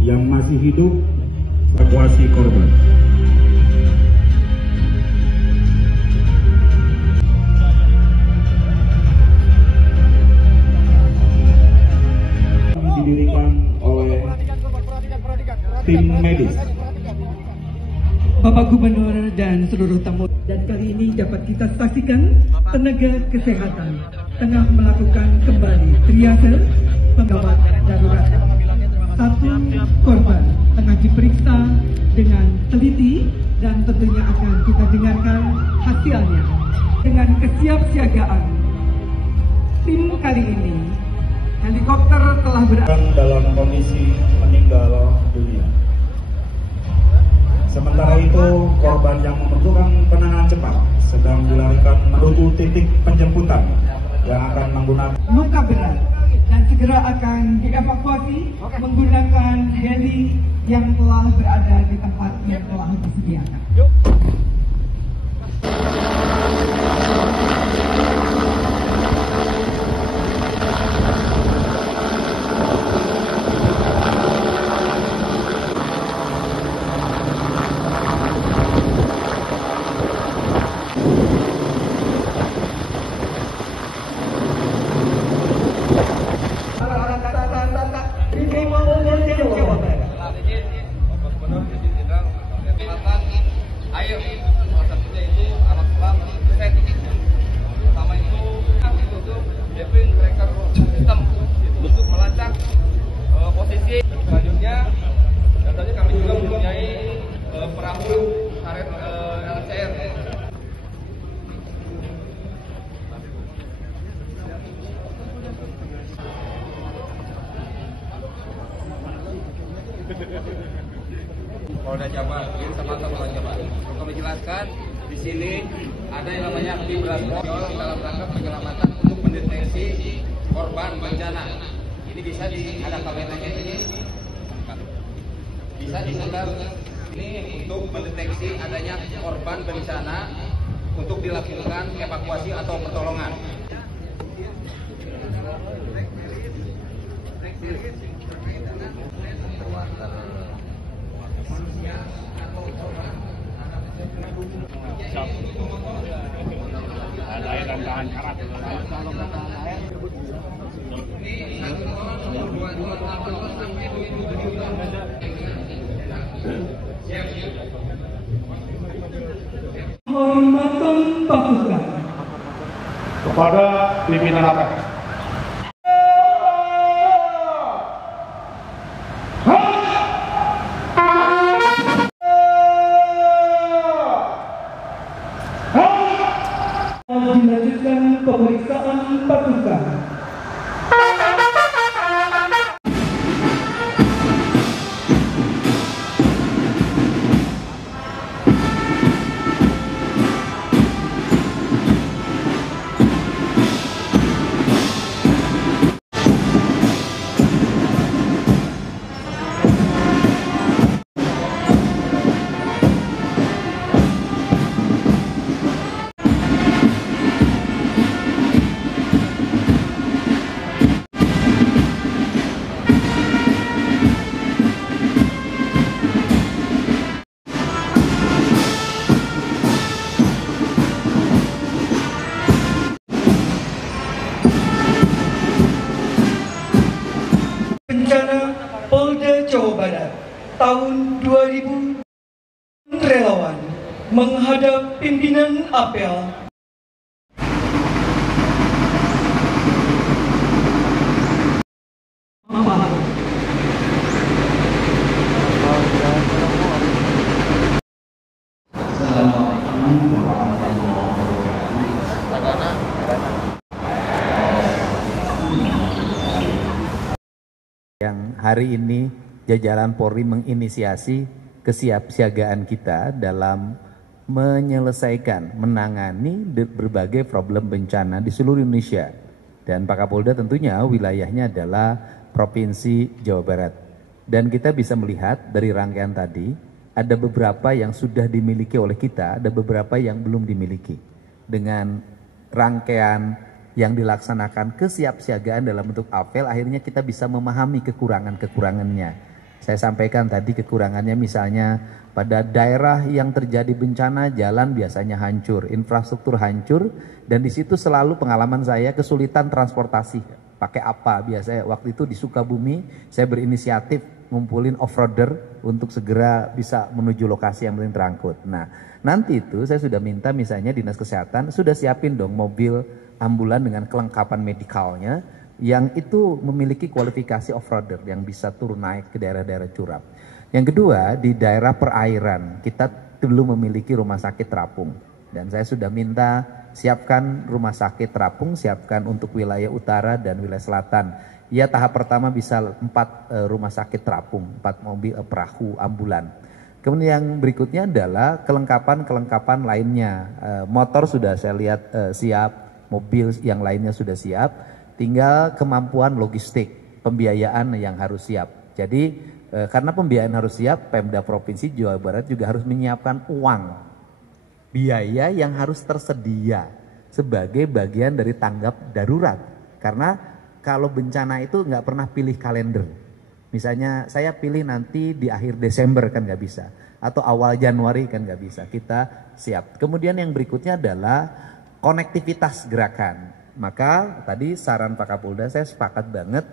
yang masih hidup, evakuasi korban. Didirikan oleh tim medis. Bapak Gubernur dan seluruh tamu, dan kali ini dapat kita saksikan tenaga kesehatan tengah melakukan kembali triase penggawat darurat. Satu korban tengah diperiksa dengan teliti dan tentunya akan kita dengarkan hasilnya. Dengan kesiapsiagaan tim kali ini, helikopter telah berada dalam kondisi meninggal dunia. Sementara itu, korban yang membutuhkan penanganan cepat sedang dilarikan menuju titik penjemputan yang akan menggunakan luka berat dan segera akan dievakuasi menggunakan heli yang telah berada di tempat yang telah disediakan. Selanjutnya, tentunya kami juga mempunyai perahu karet LCR. Polda Jabar, ini sama-sama Polda Jabar. Untuk kami jelaskan, di sini ada yang namanya tim Raspol dalam rangka penyelamatan untuk mendeteksi korban bencana. Ini bisa ada kameranya ini. Bisa diputar ini untuk mendeteksi adanya korban bencana untuk dilakukan evakuasi atau pertolongan. air dan tahan karat. Hormatan pasukan Kepada pimpinan APEC. Dilanjutkan pemeriksaan pasukan. Bencana Polda Jawa Barat tahun 2000, relawan menghadap pimpinan apel. Yang hari ini jajaran Polri menginisiasi kesiapsiagaan kita dalam menyelesaikan, menangani berbagai problem bencana di seluruh Indonesia. Dan Pak Kapolda tentunya wilayahnya adalah Provinsi Jawa Barat. Dan kita bisa melihat dari rangkaian tadi, ada beberapa yang sudah dimiliki oleh kita, ada beberapa yang belum dimiliki. Dengan rangkaian yang dilaksanakan kesiapsiagaan dalam bentuk apel, akhirnya kita bisa memahami kekurangan-kekurangannya. Saya sampaikan tadi kekurangannya misalnya pada daerah yang terjadi bencana jalan biasanya hancur, infrastruktur hancur, dan di situ selalu pengalaman saya kesulitan transportasi. Pakai apa? Biasanya waktu itu di Sukabumi saya berinisiatif ngumpulin off-roader untuk segera bisa menuju lokasi yang paling terangkut. Nah, nanti itu saya sudah minta misalnya Dinas Kesehatan sudah siapin dong mobil ambulan dengan kelengkapan medikalnya yang itu memiliki kualifikasi off-roader yang bisa turun naik ke daerah-daerah curam. Yang kedua, di daerah perairan kita belum memiliki rumah sakit terapung. Dan saya sudah minta siapkan rumah sakit terapung, siapkan untuk wilayah utara dan wilayah selatan. Ya, tahap pertama bisa 4 rumah sakit terapung, 4 mobil perahu ambulan. Kemudian yang berikutnya adalah kelengkapan lainnya. Motor sudah saya lihat siap, mobil yang lainnya sudah siap. Tinggal kemampuan logistik, pembiayaan yang harus siap. Jadi karena pembiayaan harus siap, Pemda Provinsi Jawa Barat juga harus menyiapkan uang, biaya yang harus tersedia sebagai bagian dari tanggap darurat. Karena kalau bencana itu nggak pernah pilih kalender. Misalnya saya pilih nanti di akhir Desember kan nggak bisa, atau awal Januari kan nggak bisa. Kita siap. Kemudian yang berikutnya adalah konektivitas gerakan. Maka tadi saran Pak Kapolda saya sepakat banget,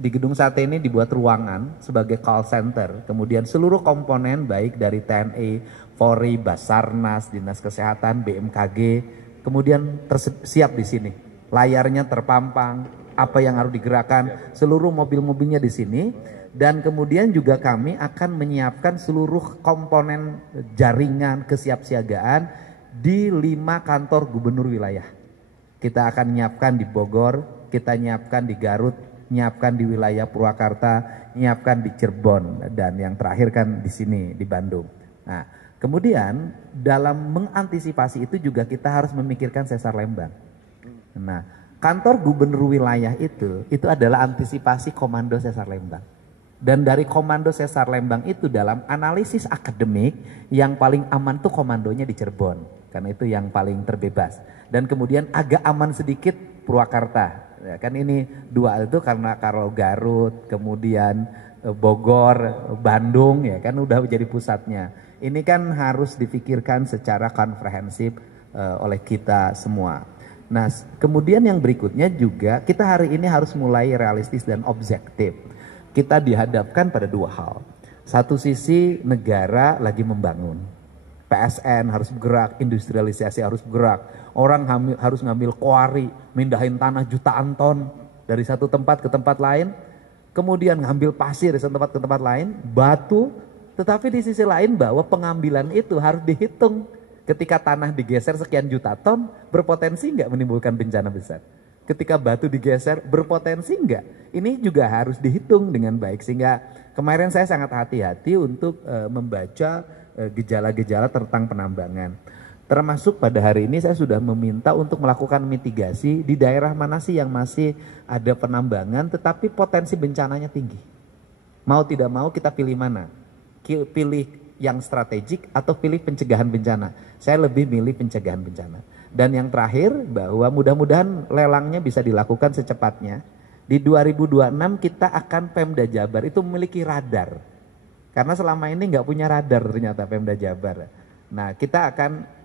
di Gedung Sate ini dibuat ruangan sebagai call center. Kemudian seluruh komponen baik dari TNI, Polri, Basarnas, Dinas Kesehatan, BMKG, kemudian siap di sini. Layarnya terpampang, apa yang harus digerakkan, seluruh mobil-mobilnya di sini. Dan kemudian juga kami akan menyiapkan seluruh komponen jaringan kesiapsiagaan di 5 kantor gubernur wilayah. Kita akan nyiapkan di Bogor, kita nyiapkan di Garut, nyiapkan di wilayah Purwakarta, nyiapkan di Cirebon, dan yang terakhir kan di sini di Bandung. Nah, kemudian dalam mengantisipasi itu juga kita harus memikirkan sesar Lembang. Nah, kantor gubernur wilayah itu adalah antisipasi komando sesar Lembang. Dan dari komando sesar Lembang itu dalam analisis akademik yang paling aman tuh komandonya di Cirebon, karena itu yang paling terbebas. Dan kemudian agak aman sedikit Purwakarta. Ya, kan ini 2 itu karena kalau Garut, kemudian Bogor, Bandung ya kan udah menjadi pusatnya. Ini kan harus dipikirkan secara komprehensif oleh kita semua. Nah, kemudian yang berikutnya juga kita hari ini harus mulai realistis dan objektif. Kita dihadapkan pada 2 hal. Satu sisi negara lagi membangun. PSN harus bergerak, industrialisasi harus bergerak. Orang harus ngambil kuari, mindahin tanah jutaan ton dari satu tempat ke tempat lain. Kemudian ngambil pasir dari satu tempat ke tempat lain, batu. Tetapi di sisi lain bahwa pengambilan itu harus dihitung. Ketika tanah digeser sekian juta ton, berpotensi nggak menimbulkan bencana besar? Ketika batu digeser, berpotensi nggak? Ini juga harus dihitung dengan baik. Sehingga kemarin saya sangat hati-hati untuk membaca gejala-gejala tentang penambangan. Termasuk pada hari ini saya sudah meminta untuk melakukan mitigasi di daerah mana sih yang masih ada penambangan tetapi potensi bencananya tinggi. Mau tidak mau kita pilih mana? Pilih yang strategik atau pilih pencegahan bencana? Saya lebih milih pencegahan bencana. Dan yang terakhir bahwa mudah-mudahan lelangnya bisa dilakukan secepatnya. Di 2026 kita akan Pemda Jabar itu memiliki radar. Karena selama ini nggak punya radar ternyata Pemda Jabar. Nah, kita akan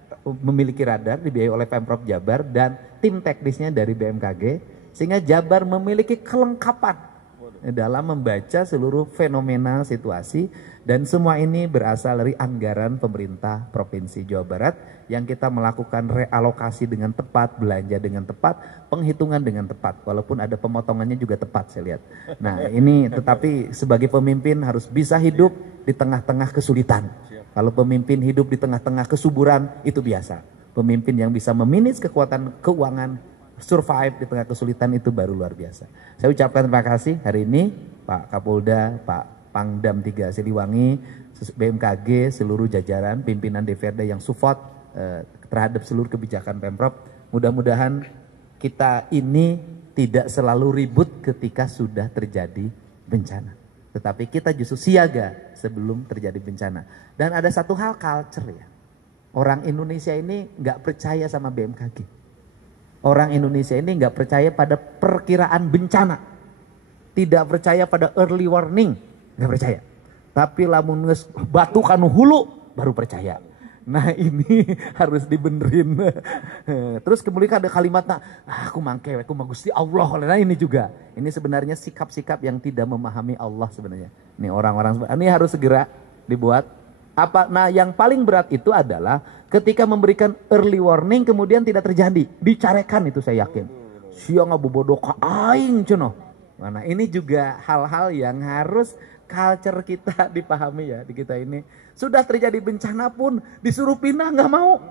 memiliki radar dibiayai oleh Pemprov Jabar dan tim teknisnya dari BMKG. Sehingga Jabar memiliki kelengkapan dalam membaca seluruh fenomena situasi. Dan semua ini berasal dari anggaran pemerintah Provinsi Jawa Barat yang kita melakukan realokasi dengan tepat, belanja dengan tepat, penghitungan dengan tepat. Walaupun ada pemotongannya juga tepat saya lihat. Nah ini tetapi sebagai pemimpin harus bisa hidup di tengah-tengah kesulitan. Kalau pemimpin hidup di tengah-tengah kesuburan itu biasa. Pemimpin yang bisa memanage kekuatan keuangan, survive di tengah kesulitan itu baru luar biasa. Saya ucapkan terima kasih hari ini Pak Kapolda, Pak Pangdam 3 Siliwangi, BMKG, seluruh jajaran, pimpinan DPRD yang support terhadap seluruh kebijakan Pemprov. Mudah-mudahan kita ini tidak selalu ribut ketika sudah terjadi bencana. Tetapi kita justru siaga sebelum terjadi bencana. Dan ada satu hal culture ya. Orang Indonesia ini nggak percaya sama BMKG. Orang Indonesia ini nggak percaya pada perkiraan bencana. Tidak percaya pada early warning. Nggak percaya. Tapi lamun geus batu kanu hulu baru percaya. Nah ini harus dibenerin. Terus kemudian ada kalimatnya, aku mangke, aku mah Gusti Allah. Nah ini juga, ini sebenarnya sikap-sikap yang tidak memahami Allah sebenarnya. Ini orang-orang, ini harus segera dibuat. Nah yang paling berat itu adalah ketika memberikan early warning kemudian tidak terjadi. Dicarekan itu saya yakin. Siang ngabobodo ka aing cenah. Nah ini juga hal-hal yang harus culture kita dipahami ya di kita ini. Sudah terjadi bencana pun disuruh pindah nggak mau.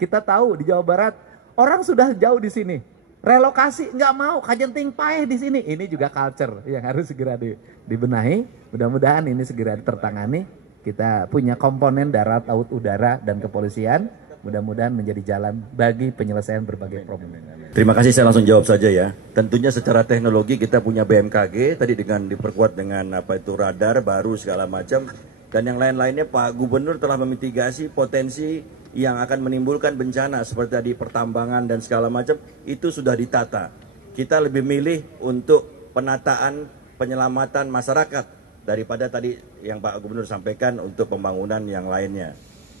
Kita tahu di Jawa Barat orang sudah jauh di sini, relokasi nggak mau, kajenting paeh di sini. Ini juga culture yang harus segera dibenahi. Mudah-mudahan ini segera tertangani. Kita punya komponen darat, laut, udara dan kepolisian. Mudah-mudahan menjadi jalan bagi penyelesaian berbagai problem. Terima kasih, saya langsung jawab saja ya. Tentunya secara teknologi kita punya BMKG tadi dengan diperkuat dengan radar baru segala macam. Dan yang lain-lainnya Pak Gubernur telah memitigasi potensi yang akan menimbulkan bencana seperti tadi pertambangan dan segala macam, itu sudah ditata. Kita lebih milih untuk penataan penyelamatan masyarakat daripada tadi yang Pak Gubernur sampaikan untuk pembangunan yang lainnya.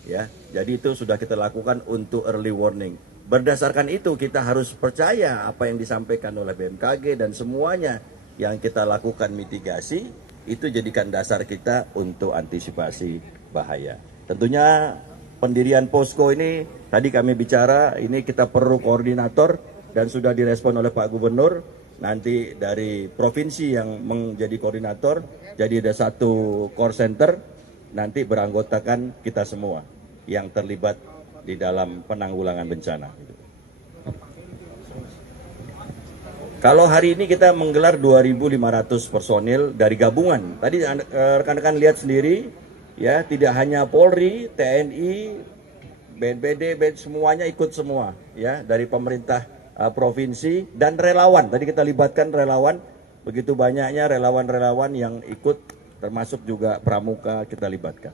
Ya, jadi itu sudah kita lakukan untuk early warning. Berdasarkan itu kita harus percaya apa yang disampaikan oleh BMKG dan semuanya yang kita lakukan mitigasi. Itu jadikan dasar kita untuk antisipasi bahaya. Tentunya pendirian posko ini, tadi kami bicara, ini kita perlu koordinator dan sudah direspon oleh Pak Gubernur. Nanti dari provinsi yang menjadi koordinator, jadi ada satu core center, nanti beranggotakan kita semua yang terlibat di dalam penanggulangan bencana. Kalau hari ini kita menggelar 2.500 personil dari gabungan. Tadi rekan-rekan lihat sendiri, ya tidak hanya Polri, TNI, BNPB, semuanya ikut semua, ya dari pemerintah provinsi dan relawan. Tadi kita libatkan relawan, begitu banyaknya relawan-relawan yang ikut, termasuk juga pramuka kita libatkan.